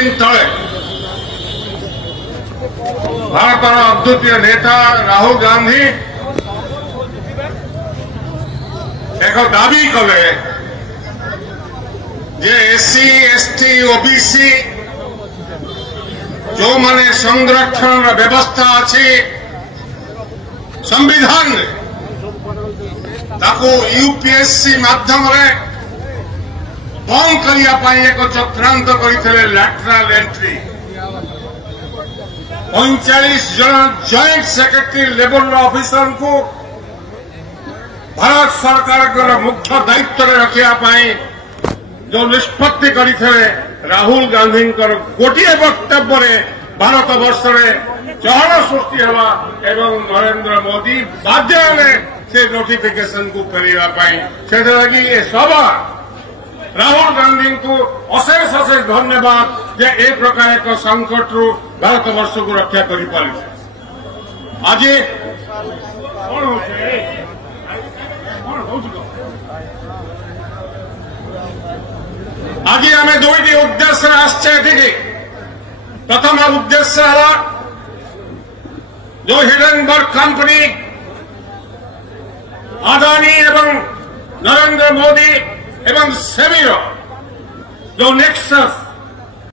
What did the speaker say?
दिन तले भारतर अद्वितीय नेता राहुल गांधी एक दाबी कले जे एससी एसटी ओबीसी जो माने संरक्षण व्यवस्था अच्छी संविधान ताको यूपीएससी माध्यम बंद करने एक चक्रांत करते लैटराल एंट्री 39 जन जॉइंट सेक्रेटरी लेवल ऑफिसर को भारत सरकार मुख्य दायित्व रखापी जो निष्पत्ति करते राहुल गांधी गोटे वक्तव्य भारत वर्ष चहल सृष्टि हवा एवं नरेंद्र मोदी बाध्य से नोटिफिकेशन को फेरवाई से सभा राहुल गांधी को अशेष अशेष धन्यवाद जे ए प्रकार एक संकट रु भारत वर्ष को रक्षा कर आज आज आम दुईटी उद्देश्य आसचे प्रथम उद्देश्य है जो हिडेनबर्ग कंपनी अदानी एवं नरेंद्र मोदी एवं सेबीर जो नेक्सस